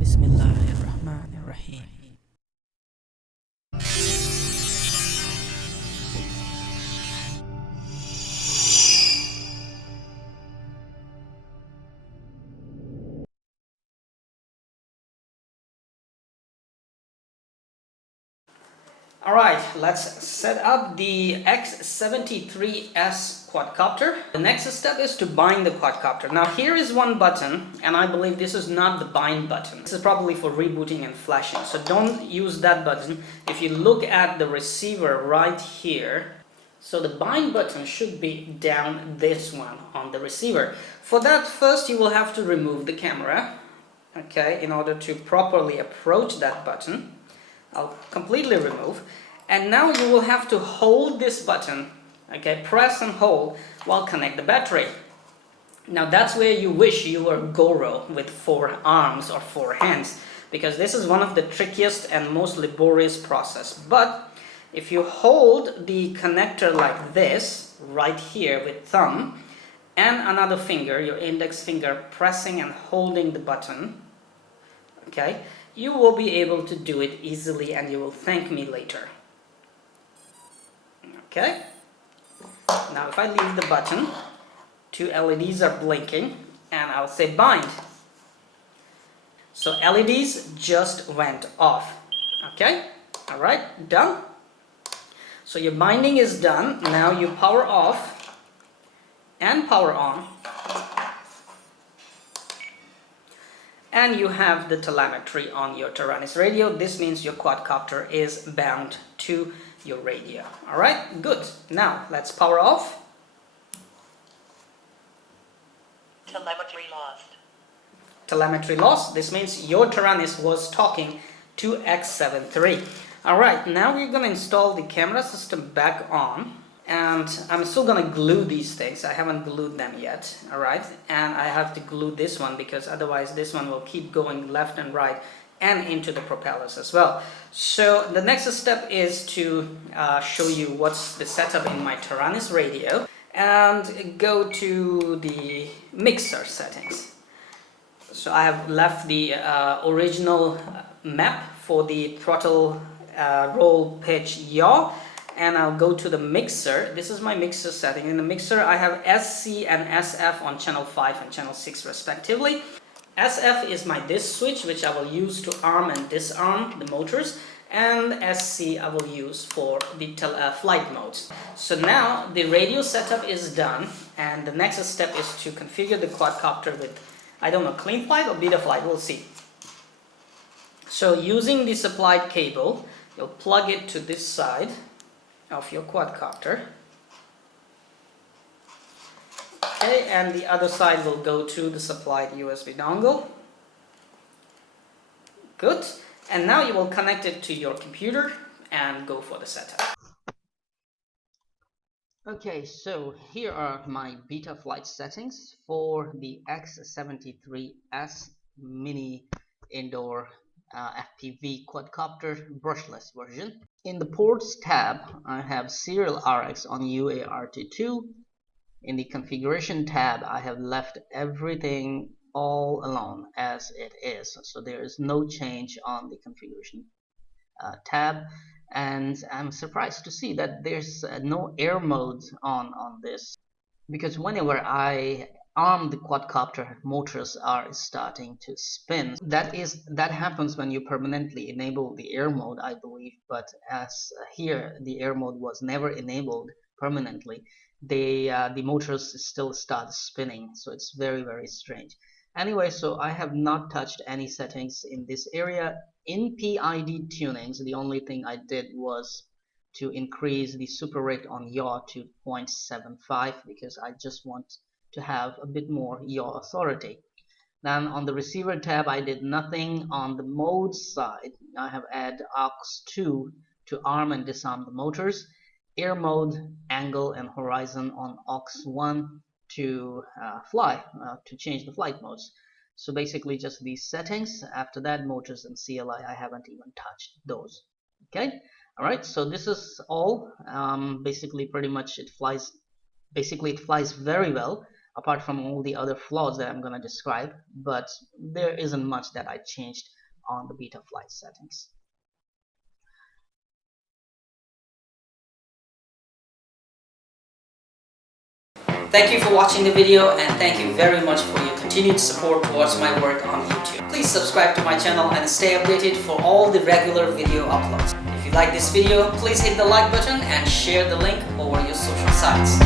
Bismillahirrahmanirrahim. Alright, let's set up the X73S quadcopter. The next step is to bind the quadcopter. Now here is one button, and I believe this is not the bind button. This is probably for rebooting and flashing, so don't use that button. If you look at the receiver right here, so the bind button should be down this one on the receiver. For that, first you will have to remove the camera, okay, in order to properly approach that button. I'll completely remove, and now you will have to hold this button, okay, press and hold while connect the battery. Now that's where you wish you were Goro with 4 arms or 4 hands, because this is one of the trickiest and most laborious process. But if you hold the connector like this right here with thumb and another finger, your index finger, pressing and holding the button, okay, you will be able to do it easily and you will thank me later. Okay, now if I leave the button, 2 LEDs are blinking and I'll say bind. So LEDs just went off. Okay, alright, done. So your binding is done. Now you power off and power on, and you have the telemetry on your Taranis radio. This means your quadcopter is bound to your radio. Alright, good. Now let's power off. Telemetry lost. Telemetry lost. This means your Taranis was talking to X73. Alright, now we're going to install the camera system back on. And I'm still going to glue these things. I haven't glued them yet. Alright, and I have to glue this one because otherwise this one will keep going left and right and into the propellers as well. So the next step is to show you what's the setup in my Taranis radio, and go to the mixer settings. So I have left the original map for the throttle, roll, pitch, yaw, and I'll go to the mixer. This is my mixer setting. In the mixer I have SC and SF on channel 5 and channel 6 respectively. SF is my disc switch, which I will use to arm and disarm the motors, and SC I will use for the flight modes. So now the radio setup is done, and the next step is to configure the quadcopter with, I don't know, clean flight or Betaflight, we'll see. So using the supplied cable, you'll plug it to this side of your quadcopter. Okay, and the other side will go to the supplied USB dongle. Good. And now you will connect it to your computer and go for the setup. Okay, so here are my Betaflight settings for the X73S mini indoor FPV quadcopter brushless version. In the ports tab, I have serial RX on UART2. In the configuration tab, I have left everything all alone as it is, so there is no change on the configuration tab. And I'm surprised to see that there's no air mode on this, because whenever I arm the quadcopter, motors are starting to spin. That happens when you permanently enable the air mode, I believe, but as here the air mode was never enabled permanently, the motors still start spinning, so it's very, very strange. Anyway, so I have not touched any settings in this area. In PID tunings, the only thing I did was to increase the super rate on yaw to 0.75 because I just want to have a bit more yaw authority. Then on the receiver tab, I did nothing. On the mode side, I have added aux2 to arm and disarm the motors, air mode, angle and horizon on aux1 to fly, to change the flight modes. So basically just these settings. After that, motors and CLI, I haven't even touched those. Okay, alright, so this is all. Basically pretty much it flies very well. apart from all the other flaws that I'm going to describe, but there isn't much that I changed on the Betaflight settings. Thank you for watching the video, and thank you very much for your continued support towards my work on YouTube. Please subscribe to my channel and stay updated for all the regular video uploads. If you like this video, please hit the like button and share the link over your social sites.